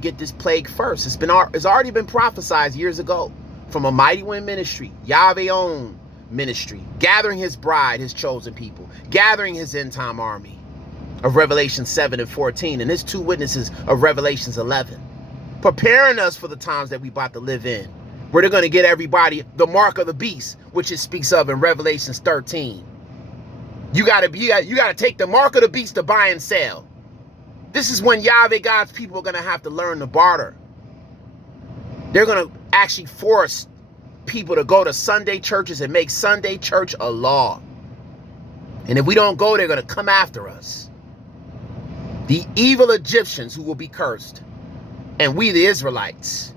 get this plague first. It's already been prophesied years ago from Amightywind ministry, YAHUVEH own ministry, gathering his bride, his chosen people, gathering his end time army of Revelation 7 and 14, and his 2 witnesses of Revelations 11, preparing us for the times that we about to live in, where they're going to get everybody the mark of the beast, which it speaks of in Revelations 13. You got to take the mark of the beast to buy and sell. This is when YAHUVEH God's people are going to have to learn to barter. They're going to actually force people to go to Sunday churches and make Sunday church a law. And if we don't go, they're going to come after us. The evil Egyptians who will be cursed. And we, the Israelites,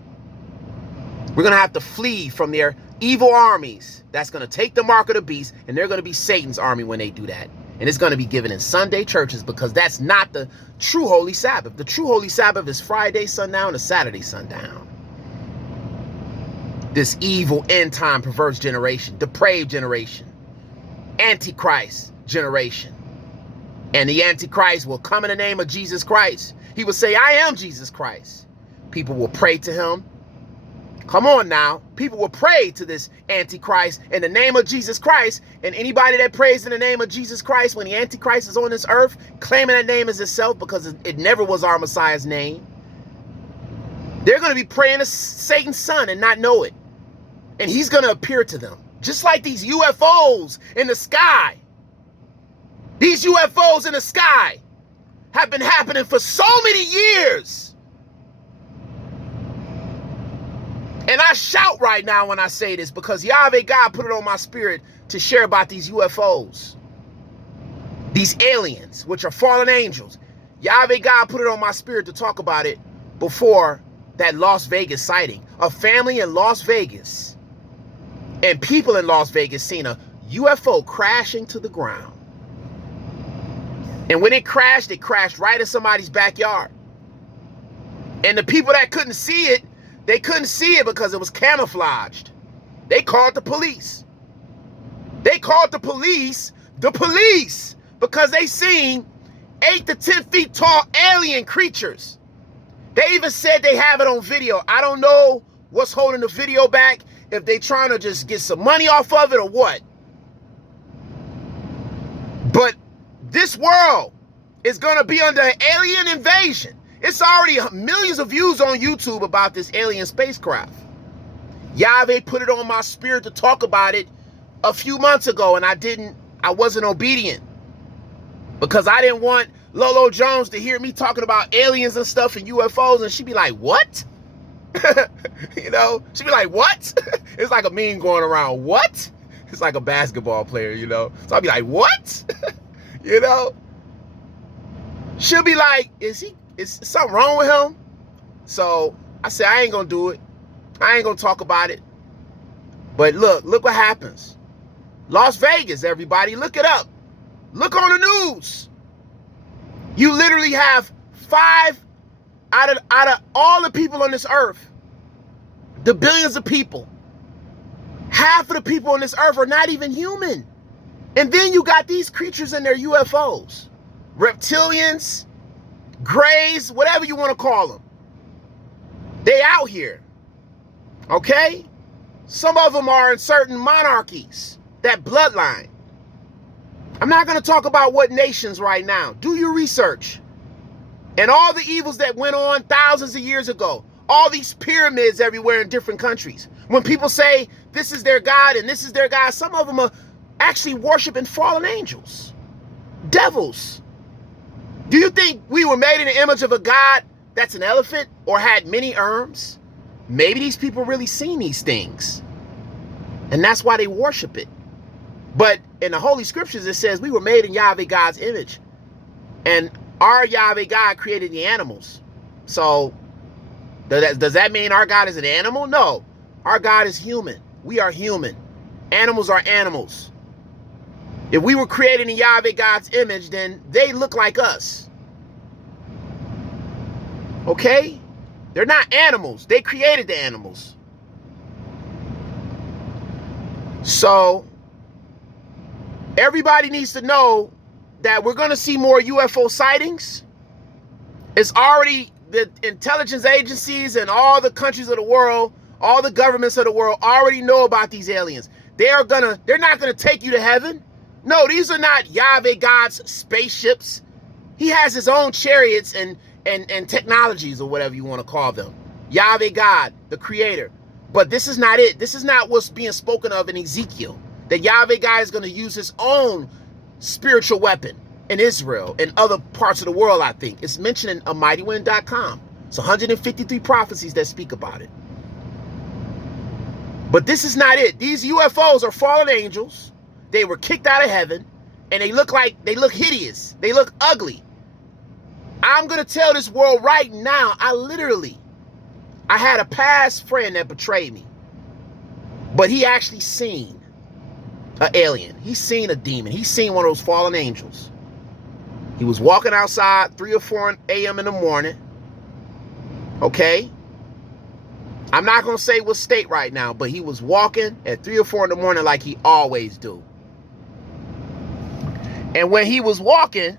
we're going to have to flee from their evil armies. That's going to take the mark of the beast. And they're going to be Satan's army when they do that. And it's going to be given in Sunday churches, because that's not the true Holy Sabbath. The true Holy Sabbath is Friday sundown to Saturday sundown. This evil end time perverse generation, depraved generation, Antichrist generation. And the Antichrist will come in the name of Jesus Christ. He will say, I am Jesus Christ. People will pray to him. Come on now. People will pray to this Antichrist in the name of Jesus Christ. And anybody that prays in the name of Jesus Christ when the Antichrist is on this earth, claiming that name as itself, because it never was our Messiah's name, they're going to be praying to Satan's son and not know it. And he's going to appear to them. Just like these UFOs in the sky. These UFOs in the sky have been happening for so many years. And I shout right now when I say this, because YAHUVEH God put it on my spirit to share about these UFOs. These aliens, which are fallen angels. YAHUVEH God put it on my spirit to talk about it before that Las Vegas sighting. A family in Las Vegas and people in Las Vegas seen a UFO crashing to the ground. And when it crashed right in somebody's backyard. And the people that couldn't see it, they couldn't see it because it was camouflaged. They called the police. They called the police, because they seen 8 to 10 feet tall alien creatures. They even said they have it on video. I don't know what's holding the video back, if they trying to just get some money off of it or what. But this world is going to be under an alien invasion. It's already millions of views on YouTube about this alien spacecraft. YAHUVEH put it on my spirit to talk about it a few months ago, and I wasn't obedient. Because I didn't want Lolo Jones to hear me talking about aliens and stuff and UFOs, and she'd be like, what? You know, she'd be like, what? It's like a meme going around, what? It's like a basketball player, you know? So I'd be like, what? You know? She'll be like, is something wrong with him? So I said, I ain't gonna do it. I ain't gonna talk about it. But look what happens. Las Vegas, everybody, look it up. Look on the news. You literally have 5 out of all the people on this earth, the billions of people, half of the people on this earth are not even human. And then you got these creatures in their UFOs, reptilians, grays, whatever you want to call them. They out here. Okay? Some of them are in certain monarchies, that bloodline. I'm not going to talk about what nations right now. Do your research. And all the evils that went on thousands of years ago. All these pyramids everywhere in different countries. When people say this is their God and this is their God, some of them are actually worshiping fallen angels. Devils. Do you think we were made in the image of a God that's an elephant or had many arms? Maybe these people really seen these things. And that's why they worship it. But in the Holy Scriptures, it says we were made in YAHUVEH God's image. And our YAHUVEH God created the animals. So does that mean our God is an animal? No. Our God is human. We are human. Animals are animals. If we were created in YAHUVEH God's image, then they look like us. Okay? They're not animals. They created the animals. So everybody needs to know that we're going to see more UFO sightings. It's already, the intelligence agencies and all the countries of the world, all the governments of the world already know about these aliens. They're not gonna take you to heaven. No, these are not YAHUVEH God's spaceships. He has his own chariots and technologies, or whatever you want to call them. YAHUVEH God, the creator. But this is not it. This is not what's being spoken of in Ezekiel. That YAHUVEH God is going to use his own spiritual weapon in Israel and other parts of the world, I think. It's mentioned in Amightywind.com. It's 153 prophecies that speak about it. But this is not it. These UFOs are fallen angels. They were kicked out of heaven, and they look hideous. They look ugly. I'm going to tell this world right now, I had a past friend that betrayed me. But he actually seen an alien. He seen a demon. He seen one of those fallen angels. He was walking outside 3 or 4 a.m. in the morning. Okay? I'm not going to say what state right now, but he was walking at 3 or 4 in the morning like he always do. And when he was walking,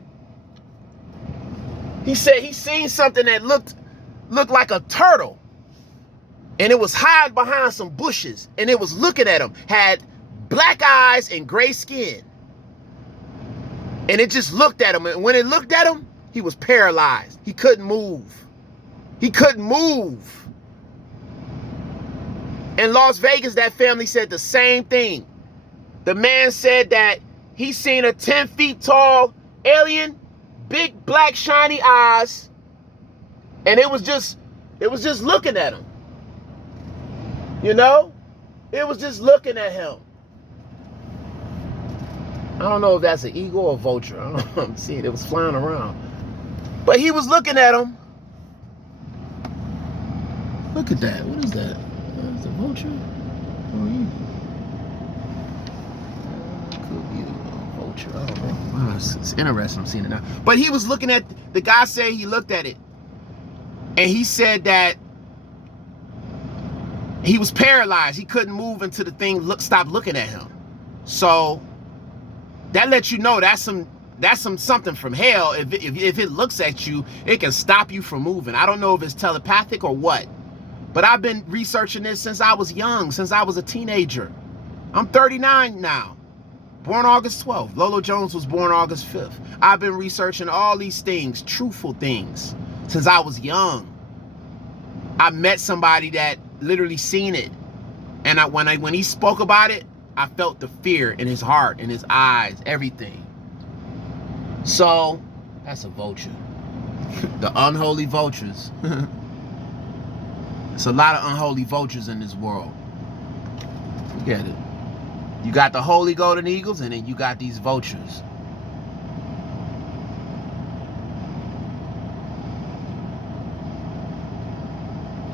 he said he seen something that looked like a turtle. And it was hiding behind some bushes. And it was looking at him. Had black eyes and gray skin. And it just looked at him. And when it looked at him, he was paralyzed. He couldn't move. He couldn't move. In Las Vegas, that family said the same thing. The man said that he seen a 10 feet tall alien, big black shiny eyes, and it was just looking at him. You know? It was just looking at him. I don't know if that's an eagle or a vulture. I don't know. I'm seeing it was flying around. But he was looking at him. Look at that. What is that? Is it a vulture? Or eagle? Could be a vulture. I don't know. Wow, it's interesting. I'm seeing it now. But he was looking at, the guy said he looked at it. And he said that he was paralyzed. He couldn't move until the thing stopped looking at him. So that lets you know that's something from hell. If it looks at you, it can stop you from moving. I don't know if it's telepathic or what. But I've been researching this since I was young, since I was a teenager. I'm 39 now. Born August 12th. Lolo Jones was born August 5th. I've been researching all these things, truthful things, since I was young. I met somebody that literally seen it. And when he spoke about it, I felt the fear in his heart, in his eyes, everything. So, that's a vulture. The unholy vultures. It's a lot of unholy vultures in this world. You get it. You got the holy golden eagles, and then you got these vultures.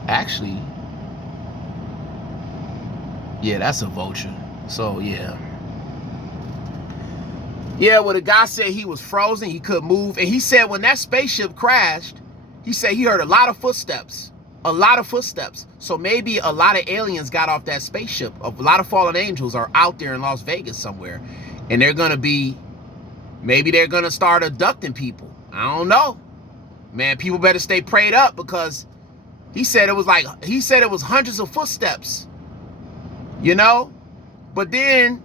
Actually, yeah, that's a vulture. So, yeah. Yeah, well, the guy said he was frozen. He couldn't move. And he said when that spaceship crashed, he said he heard a lot of footsteps. A lot of footsteps. So maybe a lot of aliens got off that spaceship. A lot of fallen angels are out there in Las Vegas somewhere. And they're going to be, maybe they're going to start abducting people. I don't know. Man, people better stay prayed up, because he said it was hundreds of footsteps. You know? But then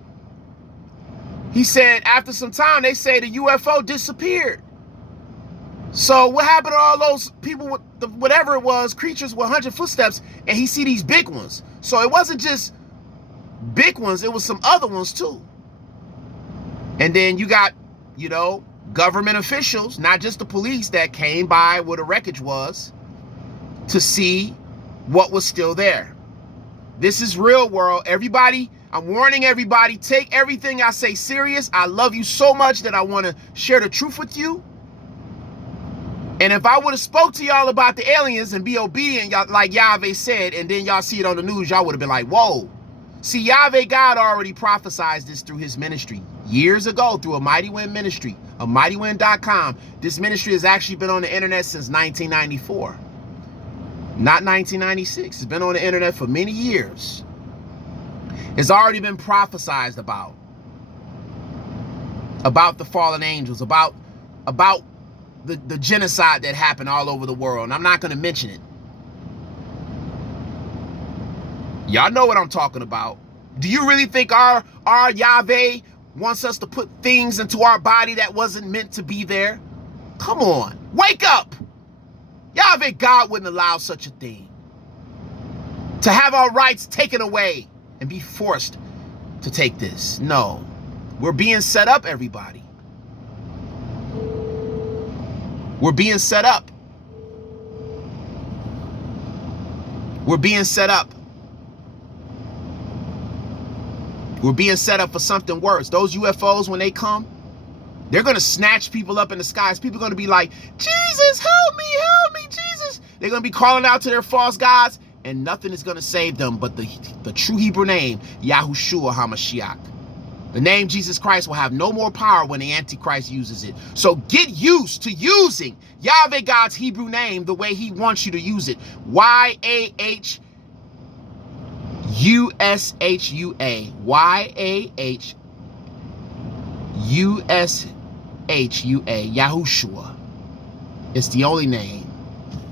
he said after some time, they say the UFO disappeared. So what happened to all those people with whatever it was, creatures with 100 footsteps, and he see these big ones? So it wasn't just big ones, it was some other ones too. And then you got, you know, government officials, not just the police, that came by where the wreckage was to see what was still there. This is real world. Everybody, I'm warning everybody, take everything I say serious. I love you so much that I want to share the truth with you. And if I would have spoke to y'all about the aliens and be obedient, y'all, like YAHUVEH said, and then y'all see it on the news, y'all would have been like, whoa. See, YAHUVEH God already prophesied this through his ministry years ago, through Amightywind ministry, Amightywind.com. This ministry has actually been on the internet since 1994. Not 1996. It's been on the internet for many years. It's already been prophesied about the fallen angels, about the genocide that happened all over the world, and I'm not going to mention it. Y'all know what I'm talking about. Do you really think our YAHUVEH wants us to put things into our body that wasn't meant to be there? Come on, wake up. YAHUVEH God wouldn't allow such a thing. To have our rights taken away and be forced to take this. No, we're being set up, everybody. We're being set up. We're being set up. We're being set up for something worse. Those UFOs, when they come, they're going to snatch people up in the skies. People are going to be like, Jesus, help me, Jesus. They're going to be calling out to their false gods, and nothing is going to save them but the true Hebrew name, Yahushua HaMashiach. The name Jesus Christ will have no more power when the Antichrist uses it. So get used to using YAHUVEH God's Hebrew name the way he wants you to use it. YAHUSHUA. YAHUSHUA. Yahushua. It's the only name.